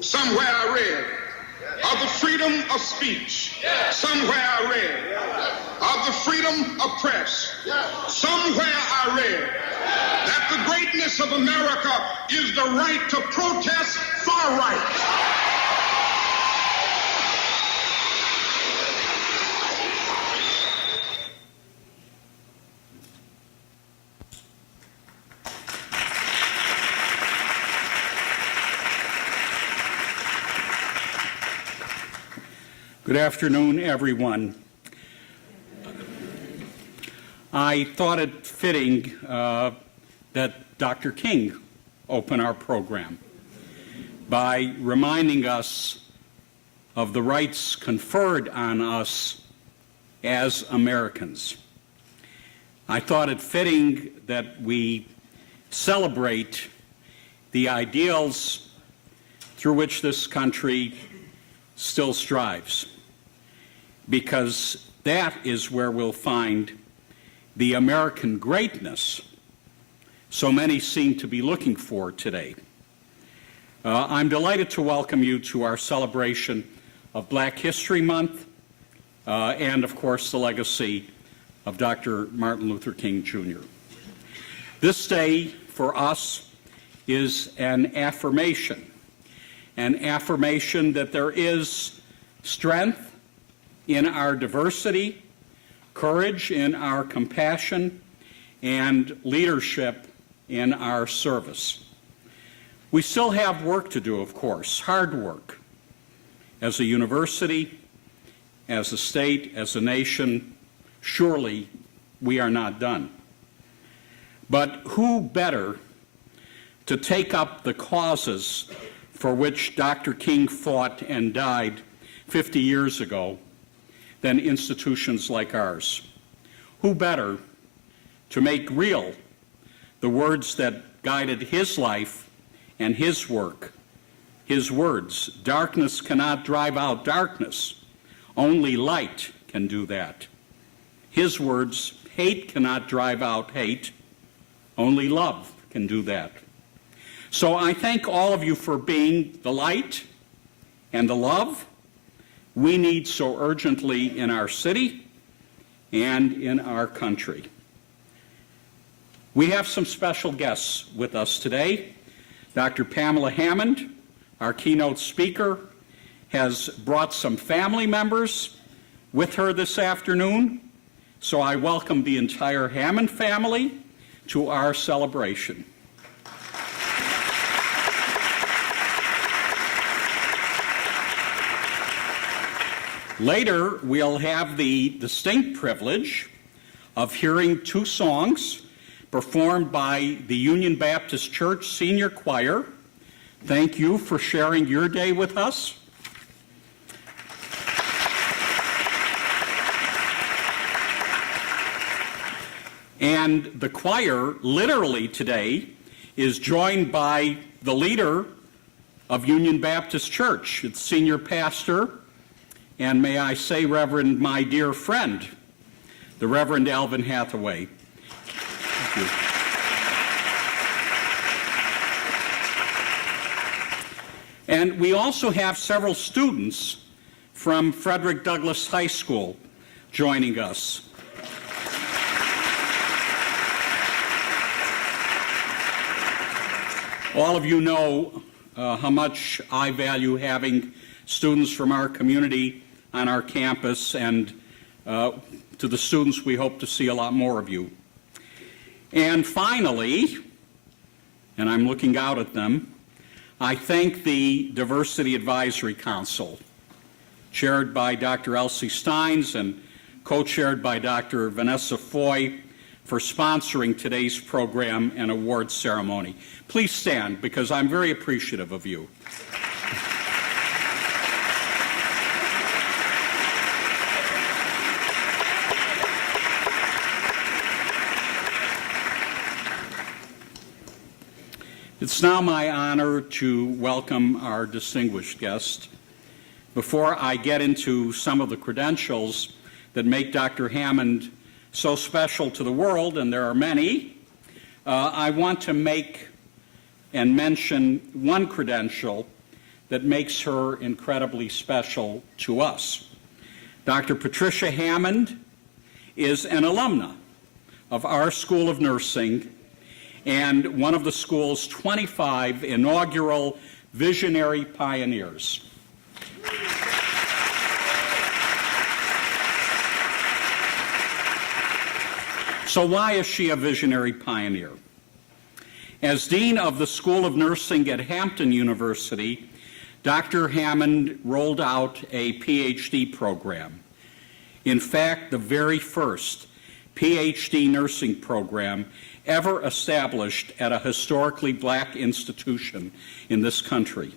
Somewhere I read of the freedom of speech. Somewhere I read of the freedom of press. Somewhere I read that the greatness of America is the right to protest far right. Good afternoon, everyone. I thought it fitting that Dr. King open our program by reminding us of the rights conferred on us as Americans. I thought it fitting that we celebrate the ideals through which this country still strives, because that is where we'll find the American greatness so many seem to be looking for today. I'm delighted to welcome you to our celebration of Black History Month and, of course, the legacy of Dr. Martin Luther King Jr. This day for us is an affirmation that there is strength in our diversity, courage in our compassion, and leadership in our service. We still have work to do, of course, hard work. As a university, as a state, as a nation, surely we are not done. But who better to take up the causes for which Dr. King fought and died 50 years ago than institutions like ours? Who better to make real the words that guided his life and his work? His words, "Darkness cannot drive out darkness. Only light can do that." His words, "Hate cannot drive out hate. Only love can do that." So I thank all of you for being the light and the love we need so urgently in our city and in our country. We have some special guests with us today. Dr. Pamela Hammond, our keynote speaker, has brought some family members with her this afternoon, so I welcome the entire Hammond family to our celebration. Later, we'll have the distinct privilege of hearing two songs performed by the Union Baptist Church Senior Choir. Thank you for sharing your day with us. And the choir, literally today, is joined by the leader of Union Baptist Church, its senior pastor, and may I say, Reverend, my dear friend, the Reverend Alvin Hathaway. Thank you. And we also have several students from Frederick Douglass High School joining us. All of you know how much I value having students from our community on our campus, and to the students, we hope to see a lot more of you. And finally, and I'm looking out at them, I thank the Diversity Advisory Council, chaired by Dr. Elsie Steins and co-chaired by Dr. Vanessa Foy, for sponsoring today's program and award ceremony. Please stand, because I'm very appreciative of you. It's now my honor to welcome our distinguished guest. Before I get into some of the credentials that make Dr. Hammond so special to the world, and there are many, I want to make and mention one credential that makes her incredibly special to us. Dr. Patricia Hammond is an alumna of our School of Nursing and one of the school's 25 inaugural visionary pioneers. So why is she a visionary pioneer? As Dean of the School of Nursing at Hampton University, Dr. Hammond rolled out a PhD program. In fact, the very first PhD nursing program ever established at a historically black institution in this country.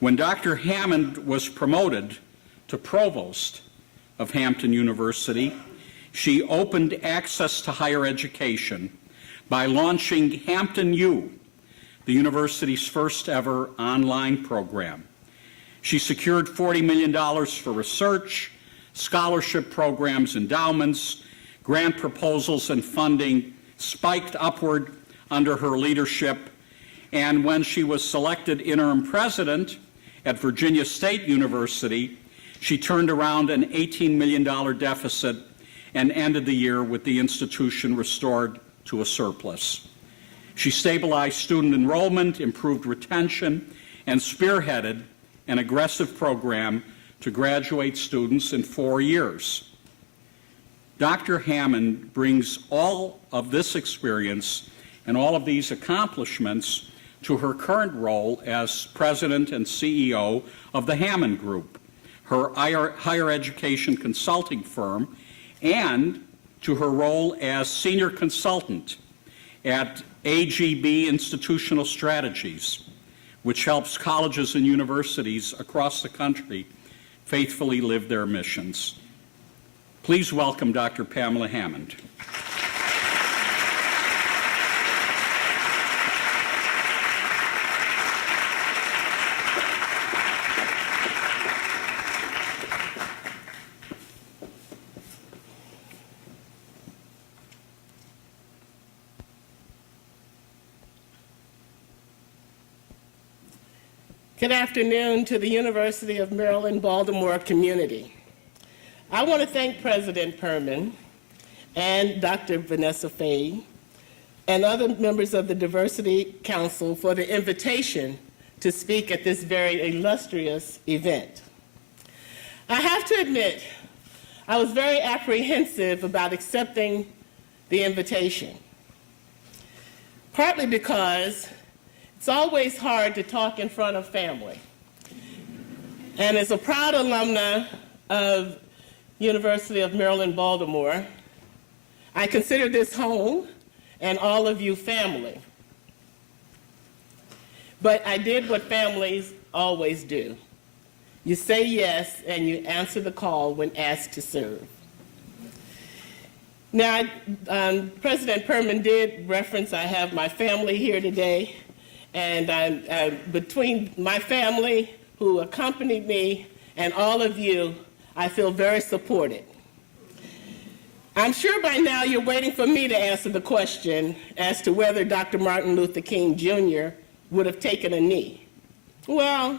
When Dr. Hammond was promoted to provost of Hampton University, she opened access to higher education by launching Hampton U, the university's first ever online program. She secured $40 million for research, scholarship programs, endowments, grant proposals, and funding spiked upward under her leadership. And when she was selected interim president at Virginia State University, she turned around an $18 million deficit and ended the year with the institution restored to a surplus. She stabilized student enrollment, improved retention, and spearheaded an aggressive program to graduate students in 4 years. Dr. Hammond brings all of this experience and all of these accomplishments to her current role as president and CEO of the Hammond Group, her higher education consulting firm, and to her role as senior consultant at AGB Institutional Strategies, which helps colleges and universities across the country faithfully live their missions. Please welcome Dr. Pamela Hammond. Good afternoon to the University of Maryland, Baltimore community. I want to thank President Perman and Dr. Vanessa Fay and other members of the Diversity Council for the invitation to speak at this very illustrious event. I have to admit, I was very apprehensive about accepting the invitation, partly because it's always hard to talk in front of family. And as a proud alumna of University of Maryland, Baltimore, I consider this home and all of you family. But I did what families always do. You say yes and you answer the call when asked to serve. Now, President Perman did reference I have my family here today. And between my family who accompanied me and all of you, I feel very supported. I'm sure by now you're waiting for me to answer the question as to whether Dr. Martin Luther King Jr. would have taken a knee. Well,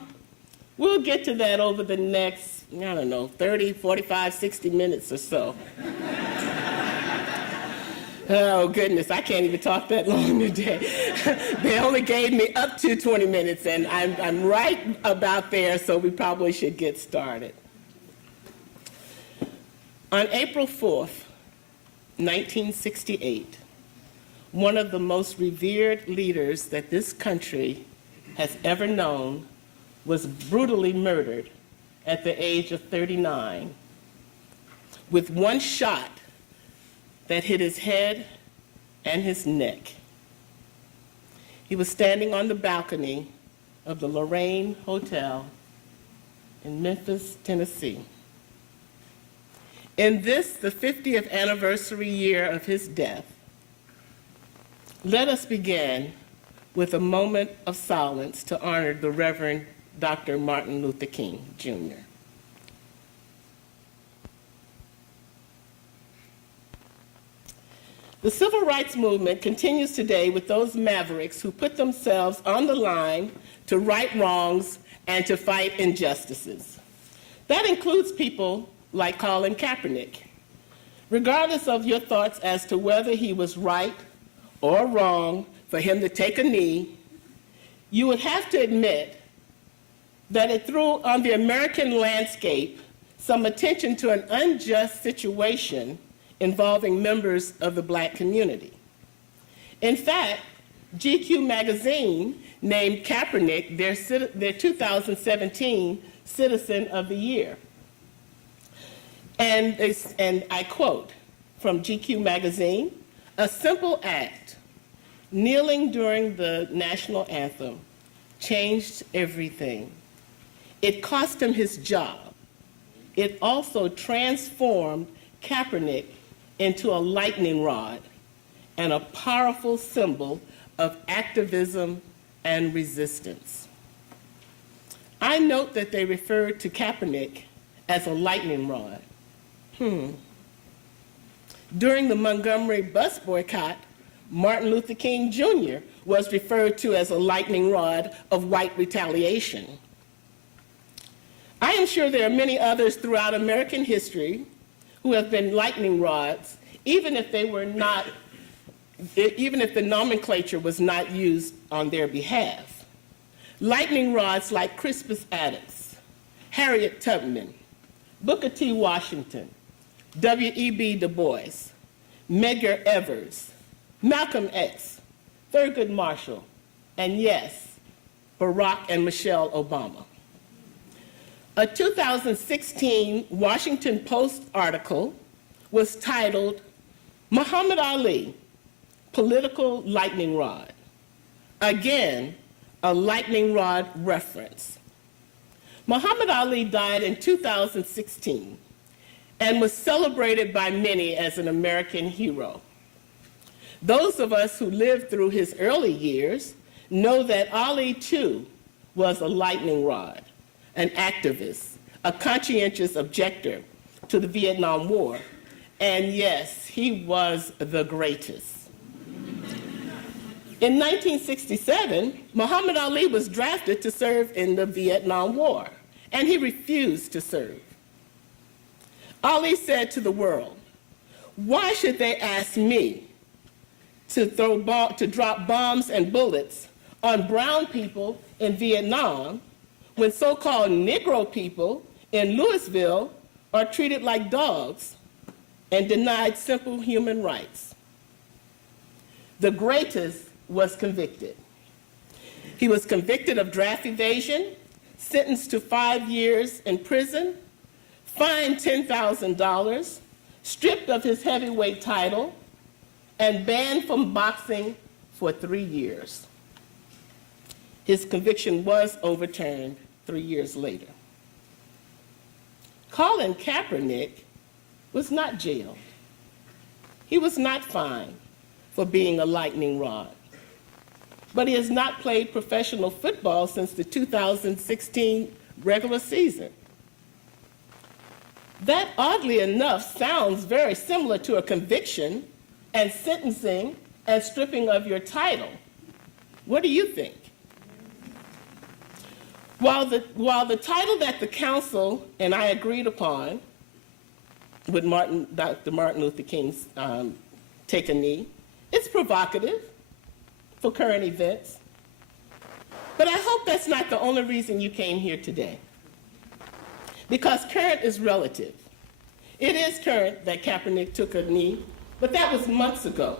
we'll get to that over the next, 30, 45, 60 minutes or so. Oh, goodness, I can't even talk that long today. They only gave me up to 20 minutes, and I'm right about there, so we probably should get started. On April 4th, 1968, one of the most revered leaders that this country has ever known was brutally murdered at the age of 39 with one shot that hit his head and his neck. He was standing on the balcony of the Lorraine Hotel in Memphis, Tennessee. In this, the 50th anniversary year of his death, let us begin with a moment of silence to honor the Reverend Dr. Martin Luther King, Jr. The civil rights movement continues today with those mavericks who put themselves on the line to right wrongs and to fight injustices. That includes people like Colin Kaepernick. Regardless of your thoughts as to whether he was right or wrong for him to take a knee, you would have to admit that it threw on the American landscape some attention to an unjust situation involving members of the Black community. In fact, GQ magazine named Kaepernick their 2017 Citizen of the Year. And I quote from GQ magazine, "A simple act, kneeling during the national anthem, changed everything. It cost him his job. It also transformed Kaepernick into a lightning rod and a powerful symbol of activism and resistance." I note that they referred to Kaepernick as a lightning rod. During the Montgomery bus boycott, Martin Luther King Jr. was referred to as a lightning rod of white retaliation. I am sure there are many others throughout American history who have been lightning rods, even if the nomenclature was not used on their behalf. Lightning rods like Crispus Attucks, Harriet Tubman, Booker T. Washington, W.E.B. Du Bois, Medgar Evers, Malcolm X, Thurgood Marshall, and yes, Barack and Michelle Obama. A 2016 Washington Post article was titled, "Muhammad Ali, Political Lightning Rod." Again, a lightning rod reference. Muhammad Ali died in 2016 and was celebrated by many as an American hero. Those of us who lived through his early years know that Ali, too, was a lightning rod, an activist, a conscientious objector to the Vietnam War, and yes, he was the greatest. In 1967, Muhammad Ali was drafted to serve in the Vietnam War, and he refused to serve. Ali said to the world, "Why should they ask me to drop bombs and bullets on brown people in Vietnam when so-called Negro people in Louisville are treated like dogs and denied simple human rights?" The greatest was convicted. He was convicted of draft evasion, sentenced to 5 years in prison, fined $10,000, stripped of his heavyweight title, and banned from boxing for 3 years. His conviction was overturned 3 years later. Colin Kaepernick was not jailed. He was not fined for being a lightning rod. But he has not played professional football since the 2016 regular season. That, oddly enough, sounds very similar to a conviction and sentencing and stripping of your title. What do you think? While the title that the council and I agreed upon with Dr. Martin Luther King's Take a Knee, it's provocative for current events. But I hope that's not the only reason you came here today. Because current is relative. It is current that Kaepernick took a knee, but that was months ago.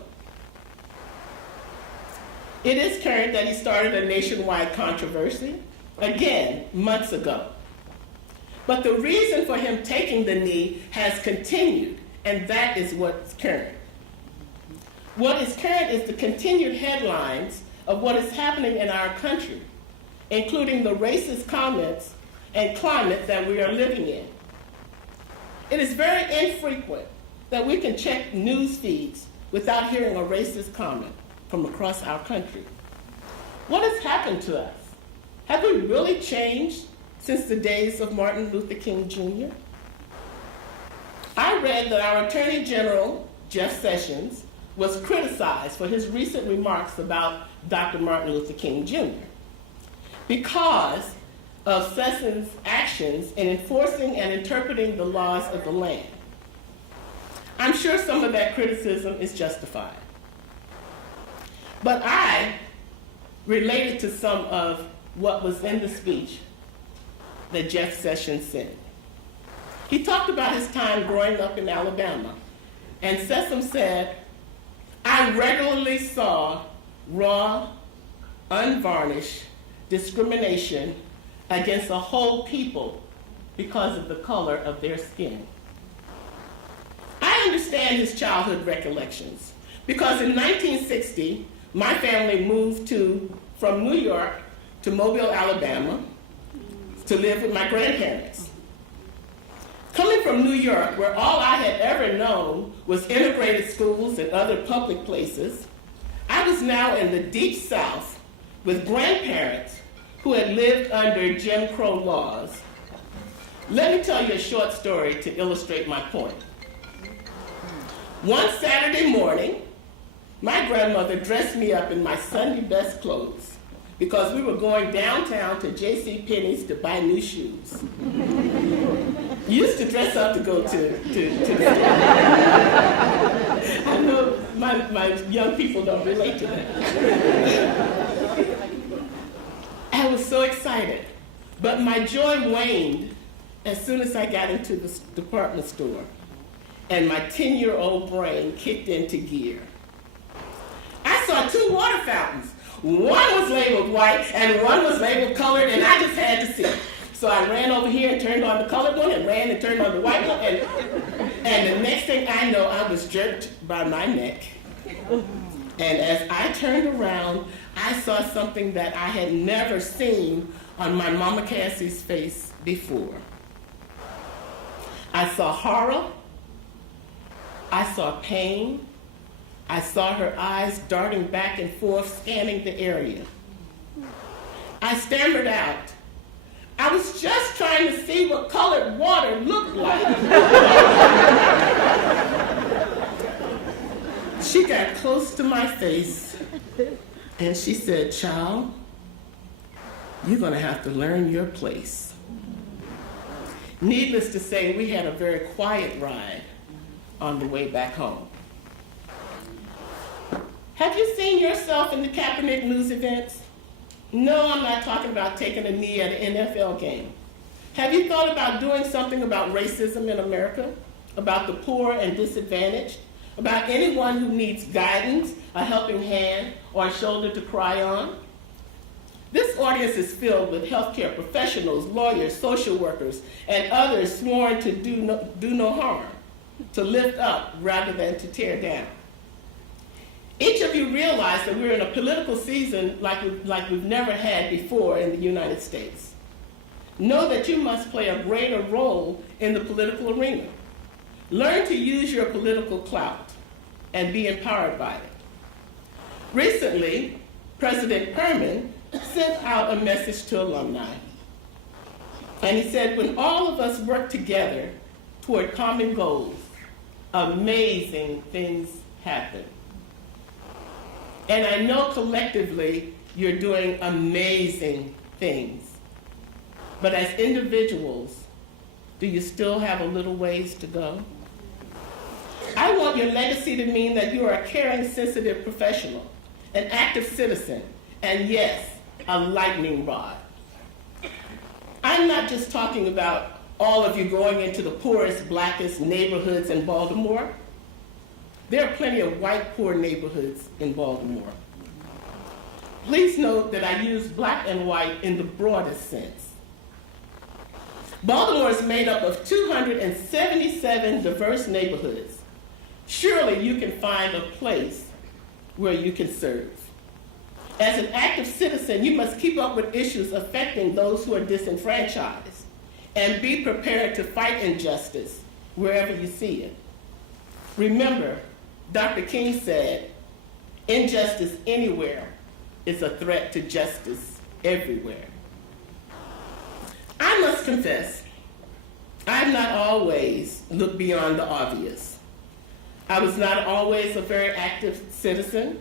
It is current that he started a nationwide controversy, again, months ago. But the reason for him taking the knee has continued, and that is what's current. What is current is the continued headlines of what is happening in our country, including the racist comments and climate that we are living in. It is very infrequent that we can check news feeds without hearing a racist comment from across our country. What has happened to us? Have we really changed since the days of Martin Luther King Jr.? I read that our Attorney General, Jeff Sessions, was criticized for his recent remarks about Dr. Martin Luther King Jr. because of Sesson's actions in enforcing and interpreting the laws of the land. I'm sure some of that criticism is justified. But I related to some of what was in the speech that Jeff Sessions said. He talked about his time growing up in Alabama, and Sessom said, "I regularly saw raw, unvarnished discrimination against a whole people because of the color of their skin." I understand his childhood recollections because in 1960, my family moved from New York to Mobile, Alabama to live with my grandparents. Coming from New York, where all I had ever known was integrated schools and other public places, I was now in the deep South with grandparents who had lived under Jim Crow laws. Let me tell you a short story to illustrate my point. One Saturday morning, my grandmother dressed me up in my Sunday best clothes because we were going downtown to J.C. Penney's to buy new shoes. You used to dress up to go to the store. I know my young people don't relate to that. I was so excited, but my joy waned as soon as I got into the department store and my 10-year-old brain kicked into gear. I saw two water fountains. One was labeled white and one was labeled colored, and I just had to see. So I ran over here and turned on the colored one and ran and turned on the white one, and the next thing I know, I was jerked by my neck. And as I turned around, I saw something that I had never seen on my Mama Cassie's face before. I saw horror, I saw pain, I saw her eyes darting back and forth, scanning the area. I stammered out, "I was just trying to see what colored water looked like." She got close to my face and she said, "Child, you're gonna have to learn your place." Needless to say, we had a very quiet ride on the way back home. Have you seen yourself in the Kaepernick news events? No, I'm not talking about taking a knee at an NFL game. Have you thought about doing something about racism in America? About the poor and disadvantaged? About anyone who needs guidance, a helping hand, or a shoulder to cry on? This audience is filled with healthcare professionals, lawyers, social workers, and others sworn to do no harm, to lift up rather than to tear down. Each of you realize that we're in a political season like we've never had before in the United States. Know that you must play a greater role in the political arena. Learn to use your political clout and be empowered by it. Recently, President Perman sent out a message to alumni. And he said, when all of us work together toward common goals, amazing things happen. And I know collectively you're doing amazing things. But as individuals, do you still have a little ways to go? I want your legacy to mean that you are a caring, sensitive professional, an active citizen, and yes, a lightning rod. I'm not just talking about all of you going into the poorest, blackest neighborhoods in Baltimore. There are plenty of white poor neighborhoods in Baltimore. Please note that I use black and white in the broadest sense. Baltimore is made up of 277 diverse neighborhoods. Surely you can find a place where you can serve. As an active citizen, you must keep up with issues affecting those who are disenfranchised and be prepared to fight injustice wherever you see it. Remember, Dr. King said, injustice anywhere is a threat to justice everywhere. I must confess, I've not always looked beyond the obvious. I was not always a very active citizen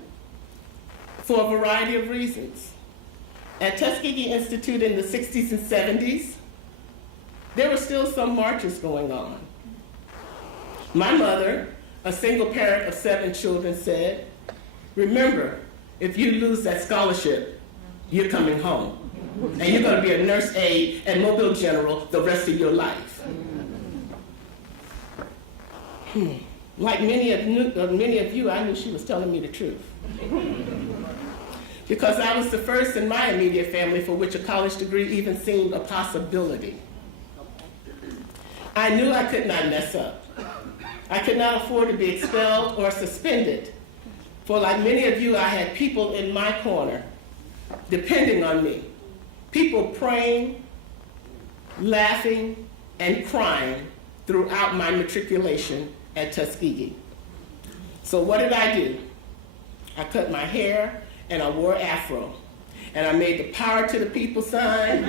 for a variety of reasons. At Tuskegee Institute in the 60s and 70s, there were still some marches going on. My mother, a single parent of 7 children, said, "Remember, if you lose that scholarship, you're coming home. And you're going to be a nurse aide at Mobile General the rest of your life." Like many of you, I knew she was telling me the truth. Because I was the first in my immediate family for which a college degree even seemed a possibility. I knew I could not mess up. I could not afford to be expelled or suspended. For like many of you, I had people in my corner depending on me. People praying, laughing, and crying throughout my matriculation at Tuskegee. So what did I do? I cut my hair and I wore afro. And I made the power to the people sign.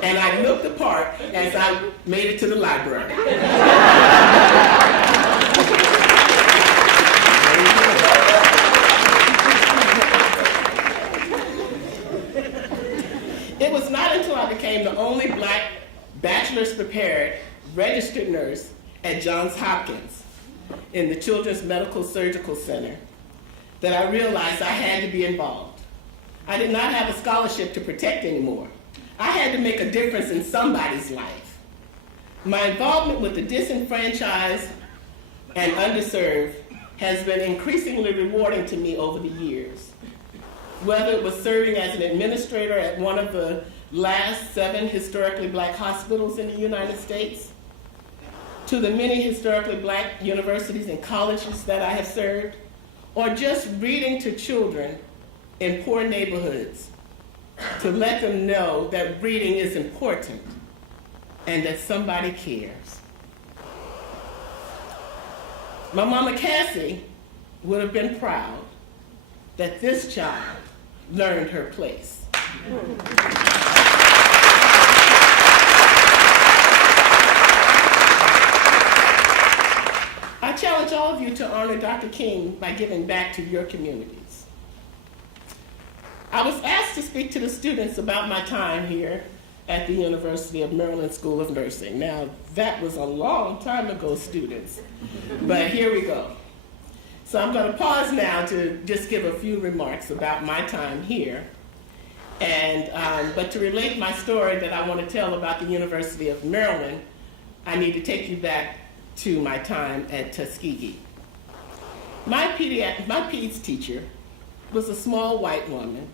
And I looked the part as I made it to the library. It was not until I became the only Black bachelor's prepared registered nurse at Johns Hopkins in the Children's Medical Surgical Center that I realized I had to be involved. I did not have a scholarship to protect anymore. I had to make a difference in somebody's life. My involvement with the disenfranchised and underserved has been increasingly rewarding to me over the years. Whether it was serving as an administrator at one of the last 7 historically Black hospitals in the United States, to the many historically Black universities and colleges that I have served, or just reading to children in poor neighborhoods to let them know that reading is important and that somebody cares. My mama Cassie would have been proud that this child learned her place. I challenge all of you to honor Dr. King by giving back to your communities. I was asked to speak to the students about my time here at the University of Maryland School of Nursing. Now, that was a long time ago, students, but here we go. So I'm going to pause now to just give a few remarks about my time here. But to relate my story that I want to tell about the University of Maryland, I need to take you back to my time at Tuskegee. My PEDS teacher was a small white woman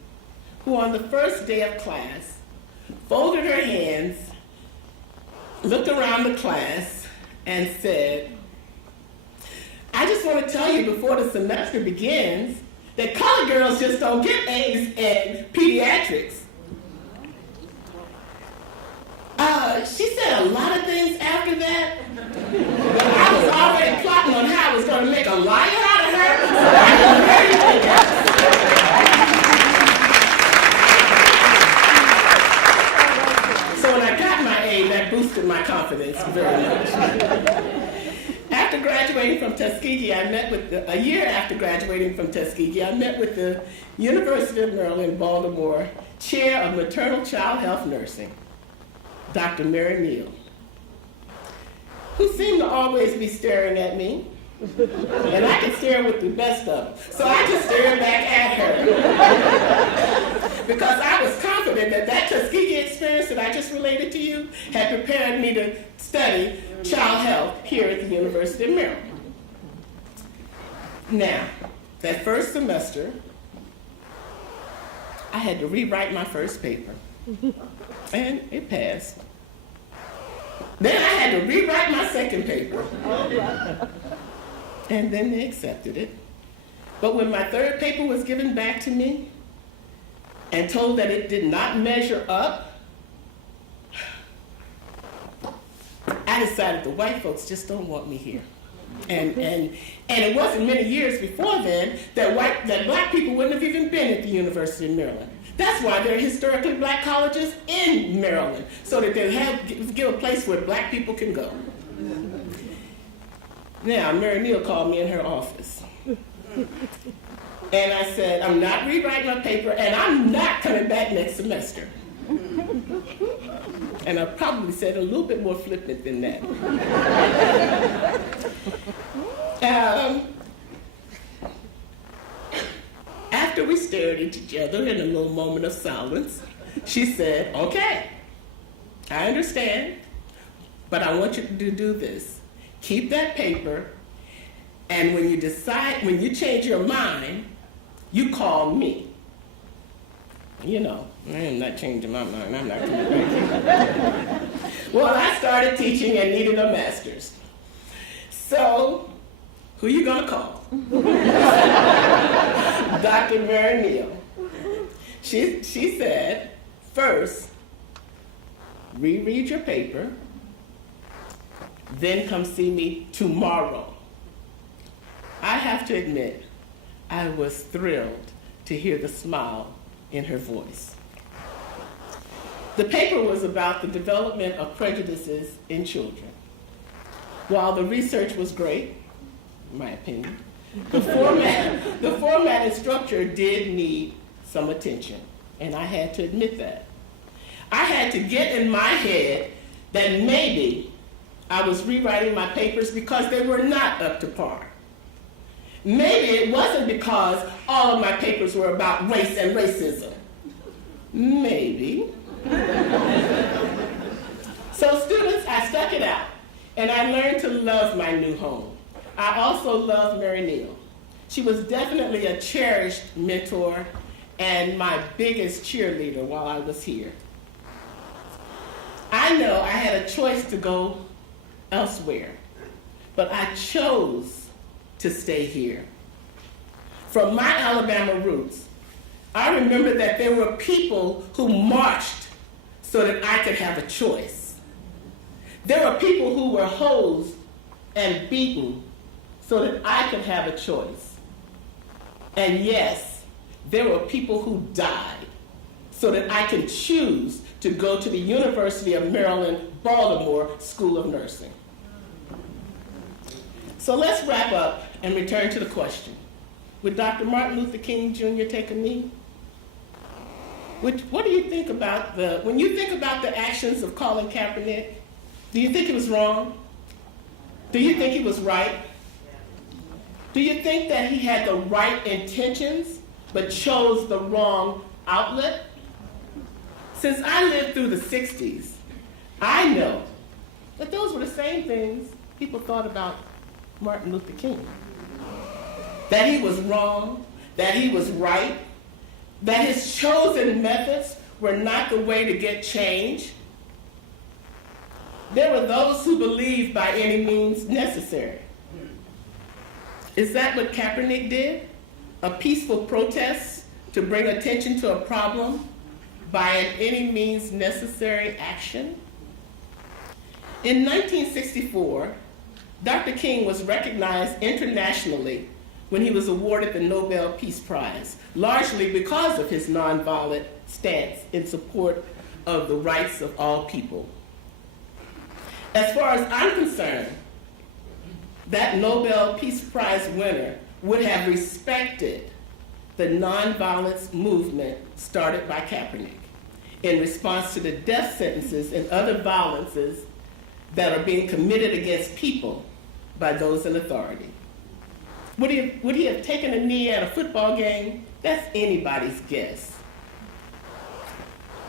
who on the first day of class folded her hands, looked around the class, and said, "I just want to tell you before the semester begins that colored girls just don't get A's in pediatrics." She said a lot of things after that. I was already plotting on how I was going to make a liar out of her. So when I got my A, that boosted my confidence very much. After graduating from Tuskegee, a year after graduating from Tuskegee, I met with the University of Maryland, Baltimore, Chair of Maternal Child Health Nursing, Dr. Mary Neal, who seemed to always be staring at me, and I could stare with the best of them. So I just stared back at her because I was confident that that Tuskegee experience that I just related to you had prepared me to study child health here at the University of Maryland. Now, that first semester, I had to rewrite my first paper, and it passed. Then I had to rewrite my second paper, and then they accepted it. But when my third paper was given back to me and told that it did not measure up, I decided the white folks just don't want me here. And it wasn't many years before then that Black people wouldn't have even been at the University of Maryland. That's why there are historically Black colleges in Maryland, so that they give a place where Black people can go. Now, Mary Neal called me in her office. And I said, I'm not rewriting my paper, and I'm not coming back next semester. And I probably said a little bit more flippant than that. After we stared at each other in a little moment of silence, she said, okay, I understand, but I want you to do this. Keep that paper, and when you change your mind, you call me. You know, I'm not changing my mind. I'm not coming back. Well, I started teaching and needed a master's. So, who you gonna call? Dr. Mary Neal. She said, first, reread your paper, then come see me tomorrow. I have to admit, I was thrilled to hear the smile in her voice. The paper was about the development of prejudices in children. While the research was great, in my opinion, the format and structure did need some attention, and I had to admit that. I had to get in my head that maybe I was rewriting my papers because they were not up to par. Maybe it wasn't because all of my papers were about race and racism. Maybe. So students, I stuck it out, and I learned to love my new home. I also love Mary Neal. She was definitely a cherished mentor and my biggest cheerleader while I was here. I know I had a choice to go elsewhere, but I chose to stay here. From my Alabama roots, I remember that there were people who marched so that I could have a choice. There were people who were hosed and beaten so that I could have a choice. And yes, there were people who died so that I could choose to go to the University of Maryland, Baltimore School of Nursing. So let's wrap up and return to the question. Would Dr. Martin Luther King Jr. take a knee? What do you think about when you think about the actions of Colin Kaepernick, do you think he was wrong? Do you think he was right? Do you think that he had the right intentions but chose the wrong outlet? Since I lived through the 60s, I know that those were the same things people thought about Martin Luther King. That he was wrong, that he was right, that his chosen methods were not the way to get change. There were those who believed by any means necessary. Is that what Kaepernick did? A peaceful protest to bring attention to a problem by an any means necessary action? In 1964, Dr. King was recognized internationally when he was awarded the Nobel Peace Prize, largely because of his nonviolent stance in support of the rights of all people. As far as I'm concerned, that Nobel Peace Prize winner would have respected the nonviolence movement started by Kaepernick in response to the death sentences and other violences that are being committed against people by those in authority. Would he have taken a knee at a football game? That's anybody's guess.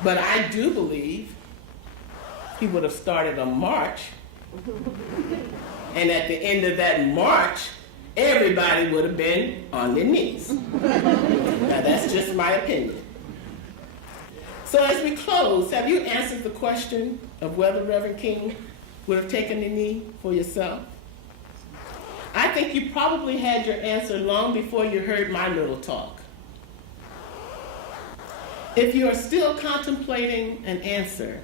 But I do believe he would have started a march, and at the end of that march, everybody would have been on their knees. Now that's just my opinion. So as we close, have you answered the question of whether Reverend King would have taken a knee for yourself? I think you probably had your answer long before you heard my little talk. If you are still contemplating an answer,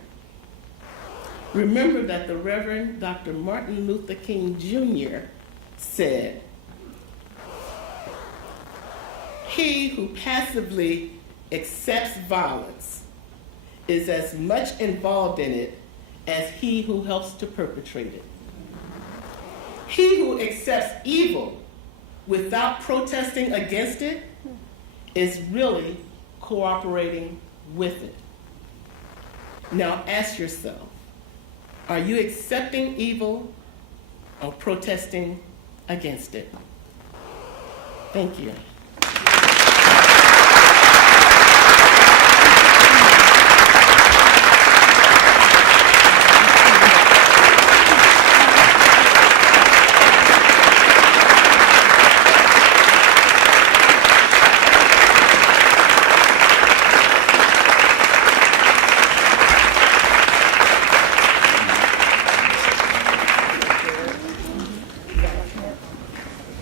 remember that the Reverend Dr. Martin Luther King Jr. said, "He who passively accepts violence is as much involved in it as he who helps to perpetrate it. He who accepts evil without protesting against it is really cooperating with it. Now ask yourself, are you accepting evil or protesting against it? Thank you.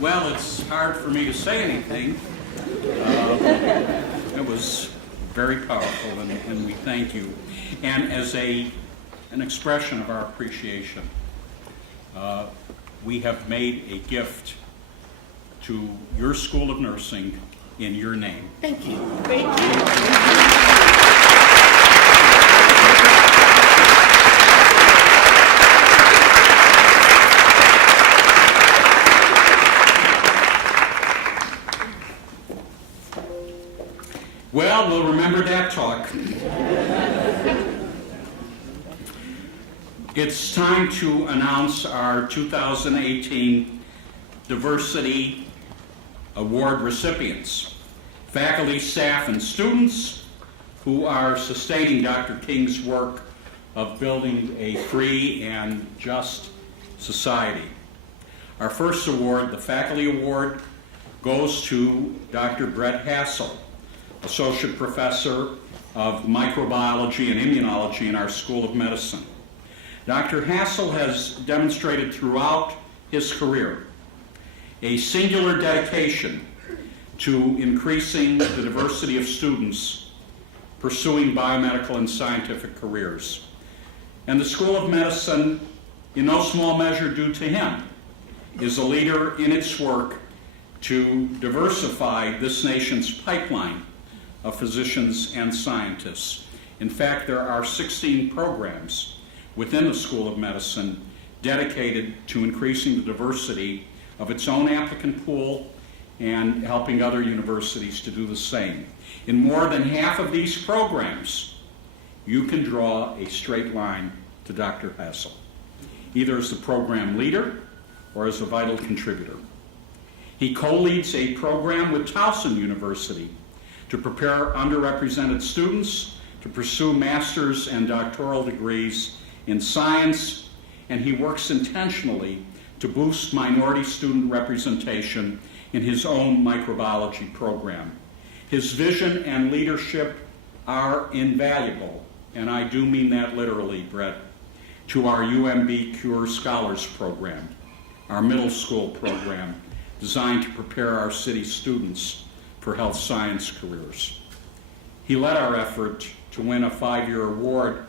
Well, it's hard for me to say anything. It was very powerful, and we thank you. And as an expression of our appreciation, we have made a gift to your School of Nursing in your name. Thank you. Thank you. Well, we'll remember that talk. It's time to announce our 2018 Diversity Award recipients, faculty, staff, and students who are sustaining Dr. King's work of building a free and just society. Our first award, the Faculty Award, goes to Dr. Bret Hassel, Associate Professor of Microbiology and Immunology in our School of Medicine. Dr. Hassel has demonstrated throughout his career a singular dedication to increasing the diversity of students pursuing biomedical and scientific careers. And the School of Medicine, in no small measure due to him, is a leader in its work to diversify this nation's pipeline of physicians and scientists. In fact, there are 16 programs within the School of Medicine dedicated to increasing the diversity of its own applicant pool and helping other universities to do the same. In more than half of these programs, you can draw a straight line to Dr. Hassel, either as the program leader or as a vital contributor. He co-leads a program with Towson University to prepare underrepresented students to pursue master's and doctoral degrees in science, and he works intentionally to boost minority student representation in his own microbiology program. His vision and leadership are invaluable, and I do mean that literally, Bret, to our UMB CURE Scholars Program, our middle school program designed to prepare our city students for health science careers. He led our effort to win a 5-year award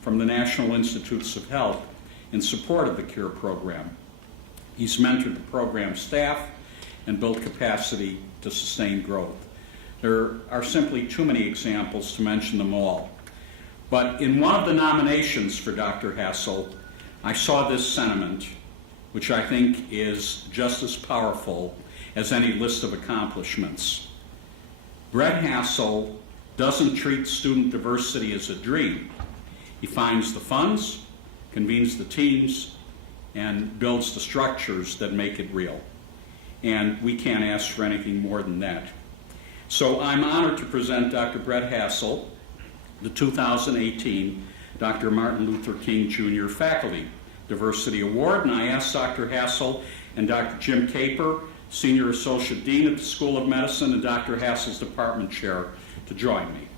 from the National Institutes of Health in support of the CURE program. He's mentored the program staff and built capacity to sustain growth. There are simply too many examples to mention them all. But in one of the nominations for Dr. Hassel, I saw this sentiment, which I think is just as powerful as any list of accomplishments. Bret Hassel doesn't treat student diversity as a dream. He finds the funds, convenes the teams, and builds the structures that make it real. And we can't ask for anything more than that. So I'm honored to present Dr. Bret Hassel, the 2018 Dr. Martin Luther King Jr. Faculty Diversity Award, and I ask Dr. Hassel and Dr. Jim Caper, Senior Associate Dean at the School of Medicine and Dr. Hassel's Department Chair, to join me.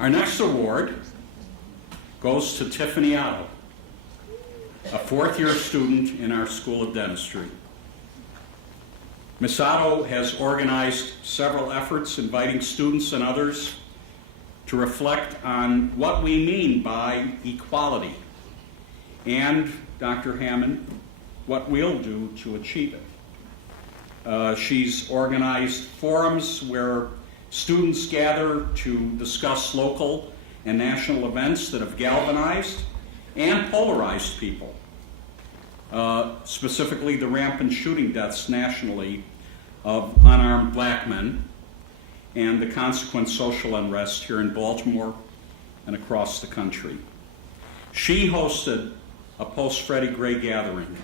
Our next award goes to Tiffany Otto, a fourth-year student in our School of Dentistry. Ms. Otto has organized several efforts inviting students and others to reflect on what we mean by equality and, Dr. Hammond, what we'll do to achieve it. She's organized forums where students gather to discuss local and national events that have galvanized and polarized people, specifically the rampant shooting deaths nationally of unarmed black men and the consequent social unrest here in Baltimore and across the country. She hosted a post-Freddie Gray gathering,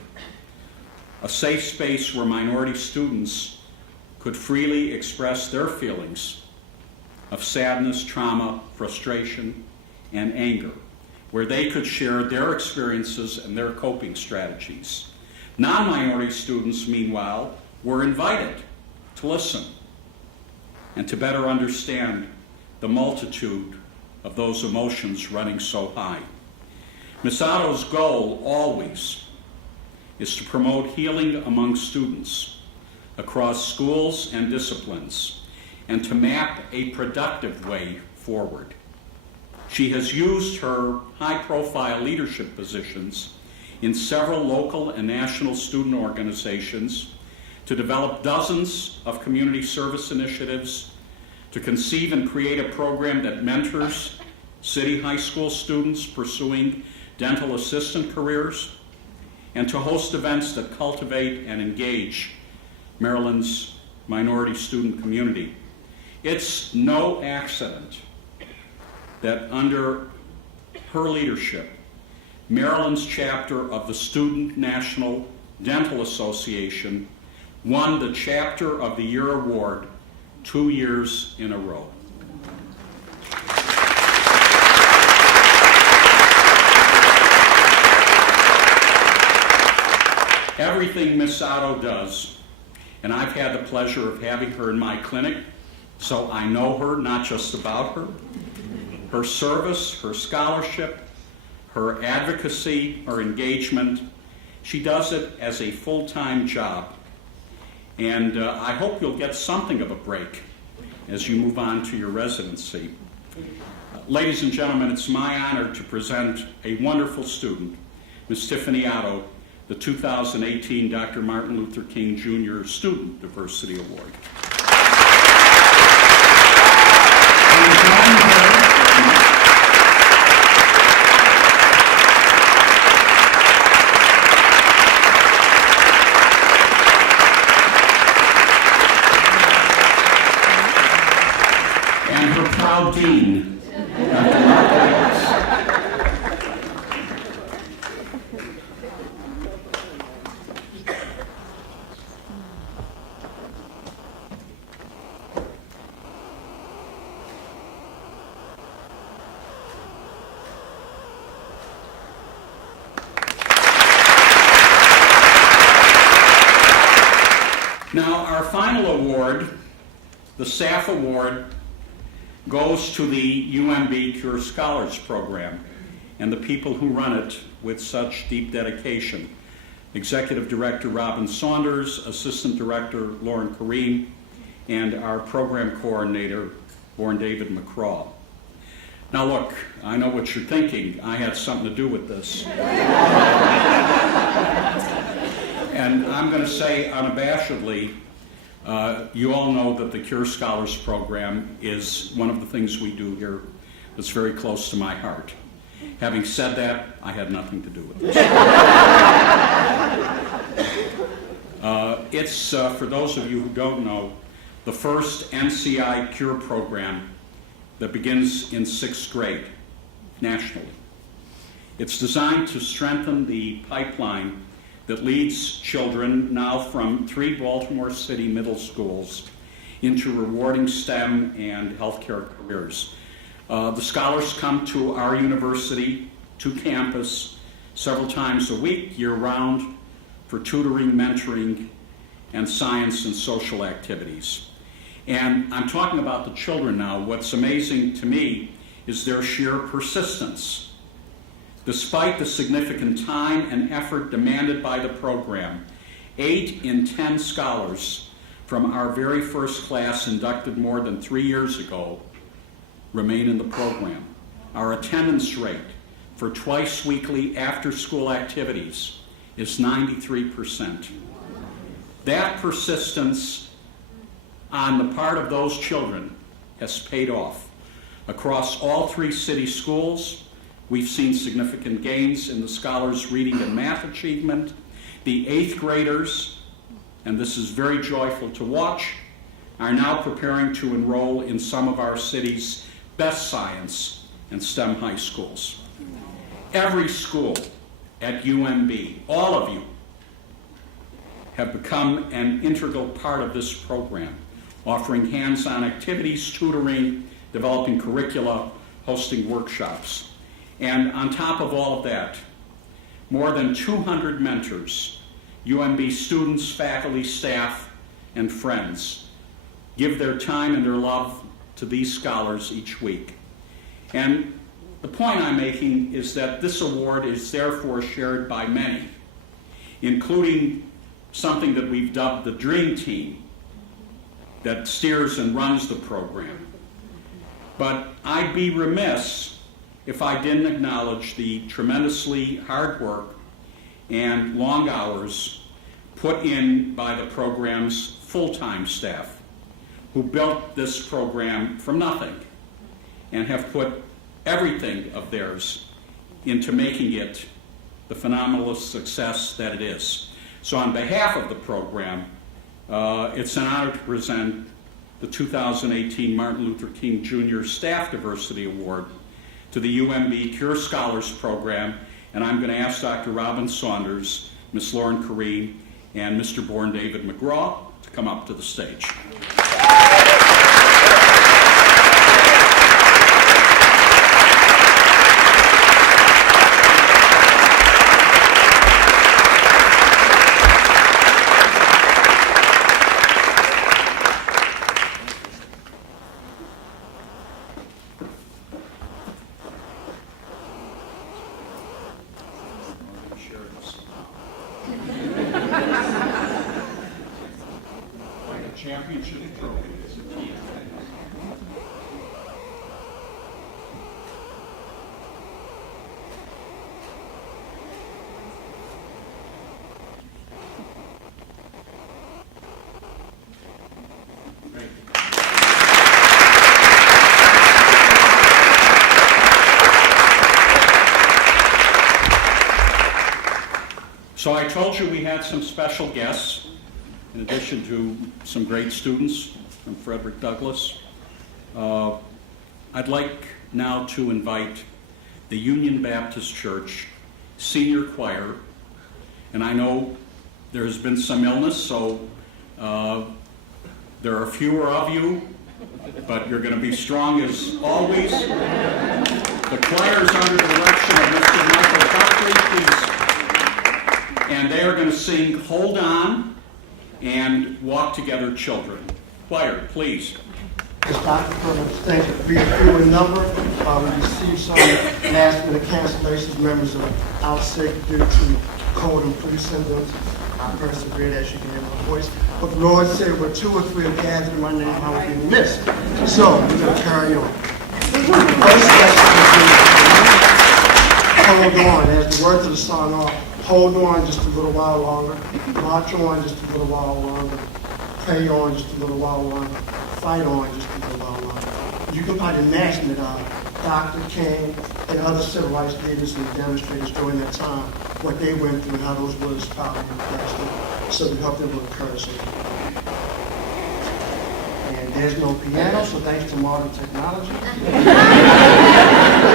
a safe space where minority students could freely express their feelings of sadness, trauma, frustration, and anger, where they could share their experiences and their coping strategies. Non-minority students, meanwhile, were invited to listen and to better understand the multitude of those emotions running so high. Ms. Otto's goal always is to promote healing among students across schools and disciplines and to map a productive way forward. She has used her high-profile leadership positions in several local and national student organizations to develop dozens of community service initiatives, to conceive and create a program that mentors city high school students pursuing dental assistant careers, and to host events that cultivate and engage Maryland's minority student community. It's no accident that under her leadership, Maryland's chapter of the Student National Dental Association won the Chapter of the Year award 2 years in a row. Everything Ms. Otto does, and I've had the pleasure of having her in my clinic, so I know her, not just about her. Her service, her scholarship, her advocacy, her engagement, she does it as a full-time job. And I hope you'll get something of a break as you move on to your residency. Ladies and gentlemen, it's my honor to present a wonderful student, Ms. Tiffany Otto, the 2018 Dr. Martin Luther King Jr. Student Diversity Award. And her proud dean, Now, our final award, the SAF Award, goes to the UMB CURE Scholars Program and the people who run it with such deep dedication. Executive Director Robin Saunders, Assistant Director Lauren Kareem, and our Program Coordinator, Warren David McCraw. Now look, I know what you're thinking. I had something to do with this. And I'm going to say unabashedly, you all know that the CURE Scholars Program is one of the things we do here that's very close to my heart. Having said that, I had nothing to do with this. It's, for those of you who don't know, the first NCI CURE program that begins in 6th grade nationally. It's designed to strengthen the pipeline that leads children now from 3 Baltimore City middle schools into rewarding STEM and healthcare careers. The scholars come to our university, to campus, several times a week, year-round, for tutoring, mentoring, and science and social activities. And I'm talking about the children now. What's amazing to me is their sheer persistence Despite the significant time and effort demanded by the program, 8 in 10 scholars from our very first class inducted more than 3 years ago remain in the program. Our attendance rate for twice weekly after-school activities is 93%. That persistence on the part of those children has paid off. Across all 3 city schools, we've seen significant gains in the scholars' reading and math achievement. The 8th graders, and this is very joyful to watch, are now preparing to enroll in some of our city's best science and STEM high schools. Every school at UMB, all of you, have become an integral part of this program, offering hands-on activities, tutoring, developing curricula, hosting workshops. And on top of all of that, more than 200 mentors, UMB students, faculty, staff, and friends give their time and their love to these scholars each week. And the point I'm making is that this award is therefore shared by many, including something that we've dubbed the Dream Team that steers and runs the program. But I'd be remiss if I didn't acknowledge the tremendously hard work and long hours put in by the program's full-time staff, who built this program from nothing and have put everything of theirs into making it the phenomenal success that it is. So on behalf of the program, it's an honor to present the 2018 Martin Luther King Jr. Staff Diversity Award to the UMB CURE Scholars Program, and I'm going to ask Dr. Robin Saunders, Ms. Lauren Kareem, and Mr. Bourne David McGraw to come up to the stage. Championship trophy. So I told you we had some special guests, in addition to some great students from Frederick Douglass. I'd like now to invite the Union Baptist Church Senior Choir, and I know there's been some illness, so there are fewer of you, but you're going to be strong as always. The choir is under the direction of Mr. Michael Buckley, please. And they are going to sing Hold On and Walk Together Children. Choir, please. As Dr. Perman stated, we are few in number. We received some last-minute cancellations. Members are out sick due to cold and flu symptoms. I persevered, as you can hear my voice. But the Lord said, where 2 or 3 are gathered in my name, I will be missed. So we're going to carry on. First lesson is hold on. As the words of the song are, hold on just a little while longer. March on just a little while longer. Pray on just a little while longer. Fight on just a little while longer. You can probably imagine that Dr. King and other civil rights leaders and demonstrators during that time, what they went through and how those words probably impressed them. So we help them with courage. And there's no piano, so thanks to modern technology.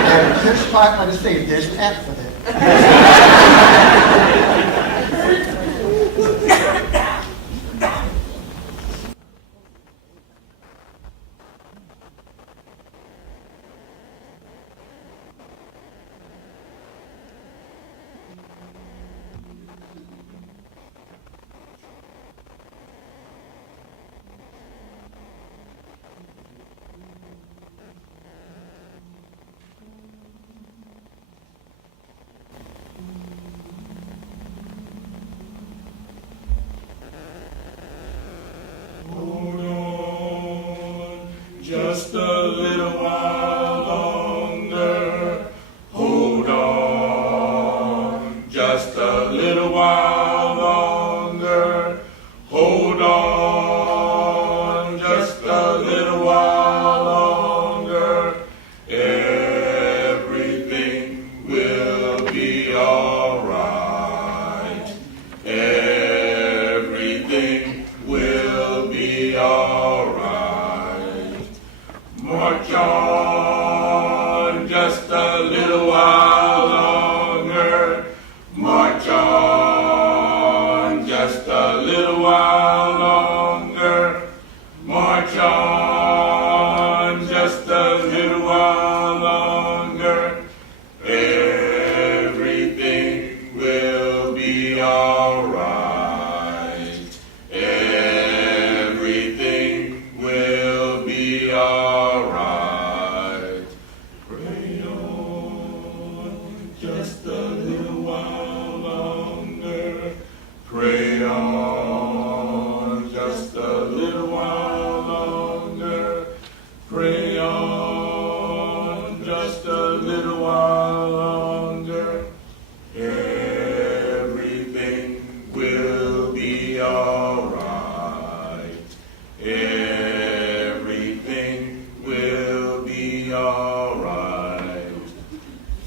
And this part, like I say, there's an app for that. just a little while longer. Hold on, just a little while longer. Hold on, just a little while longer. Everything will be all right. Everything will be all right. March on, just a little while longer. March on, just a little while longer. March on, just a little while longer. Everything will be all right. Everything will be all right. Pray on, just a little while longer. Pray on, just a little while longer. Pray on, just a little while longer. Everything will be all right. Everything will be all right.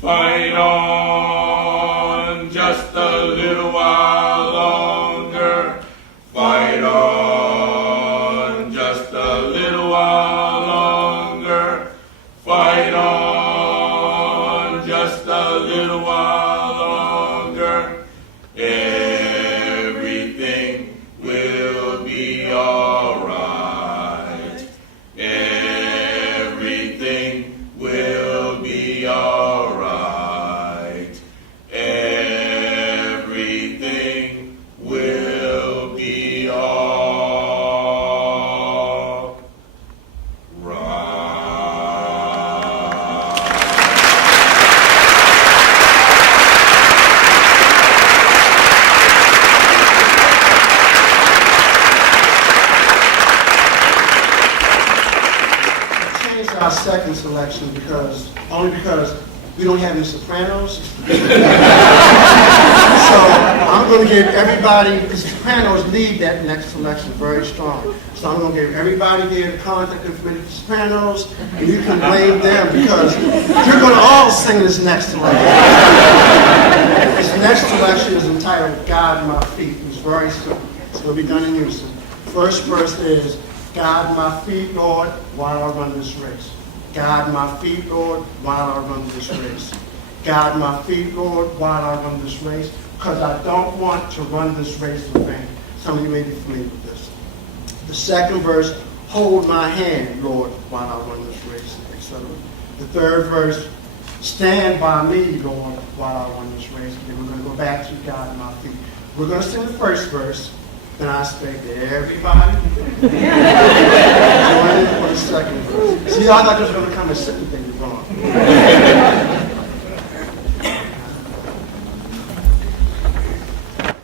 Fight on, just a little while longer. Fight on, just a little while longer. Fight on, just a little while longer. Everything will be all right. Everything will be all right. Everything will be all right. Changed our second selection because we don't have any sopranos. So I'm going to give everybody, the sopranos lead that next selection very strong. So I'm going to give everybody here the contact information of the sopranos, and you can blame them because you're going to all sing this next selection. This next selection is entitled "Guide My Feet." It's very simple. It's going to be done in unison. First verse is, "Guide my feet, Lord, while I run this race. Guide my feet, Lord, while I run this race. Guide my feet, Lord, while I run this race, because I don't want to run this race in vain." Some of you may be familiar with this. The second verse, "Hold my hand, Lord, while I run this race," etc. The third verse, "Stand by me, Lord, while I run this race." And then we're going to go back to "Guide my feet." We're going to sing the first verse, then I expect everybody join in for the second verse. See, I thought this was going to come and sit and think you're wrong.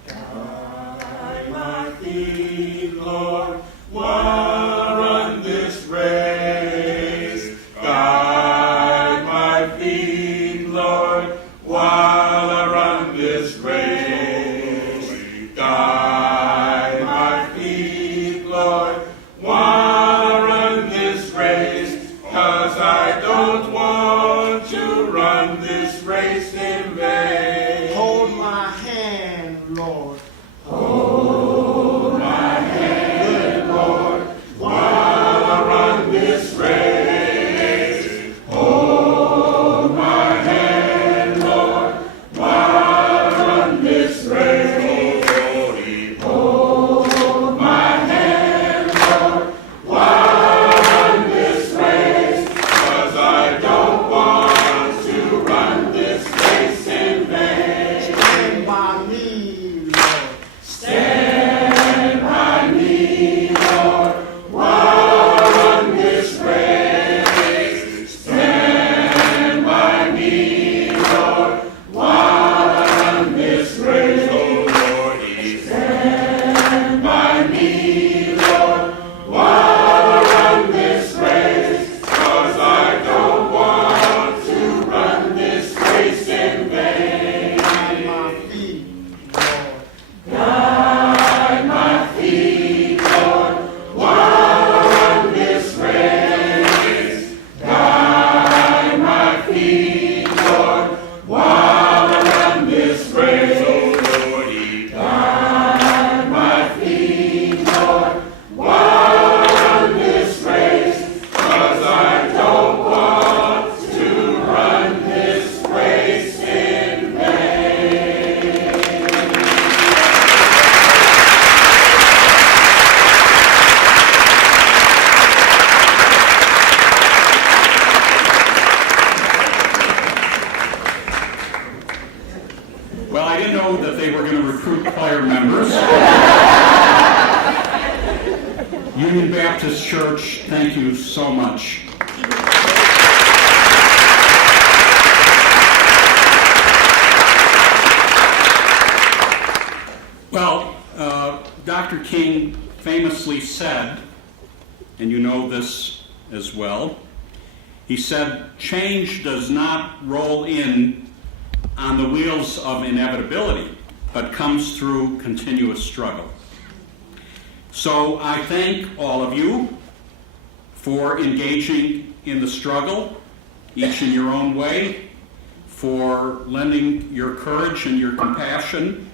Guide my feet, Lord, while I run this race. Guide my feet, Lord, while I run this race. Guide my feet, Lord, while I run this race, 'cause I don't want to run this race in vain. Hold my hand, Lord. Hold my Union Baptist Church, thank you so much. Well, Dr. King famously said, and you know this as well, he said, change does not roll in on the wheels of inevitability, but comes through continuous struggle. So I thank all of you for engaging in the struggle, each in your own way, for lending your courage and your compassion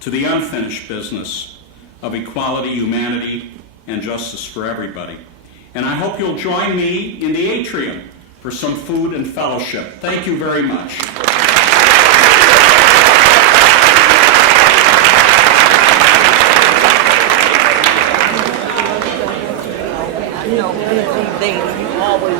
to the unfinished business of equality, humanity, and justice for everybody. And I hope you'll join me in the atrium for some food and fellowship. Thank you very much. You know, busy day, you always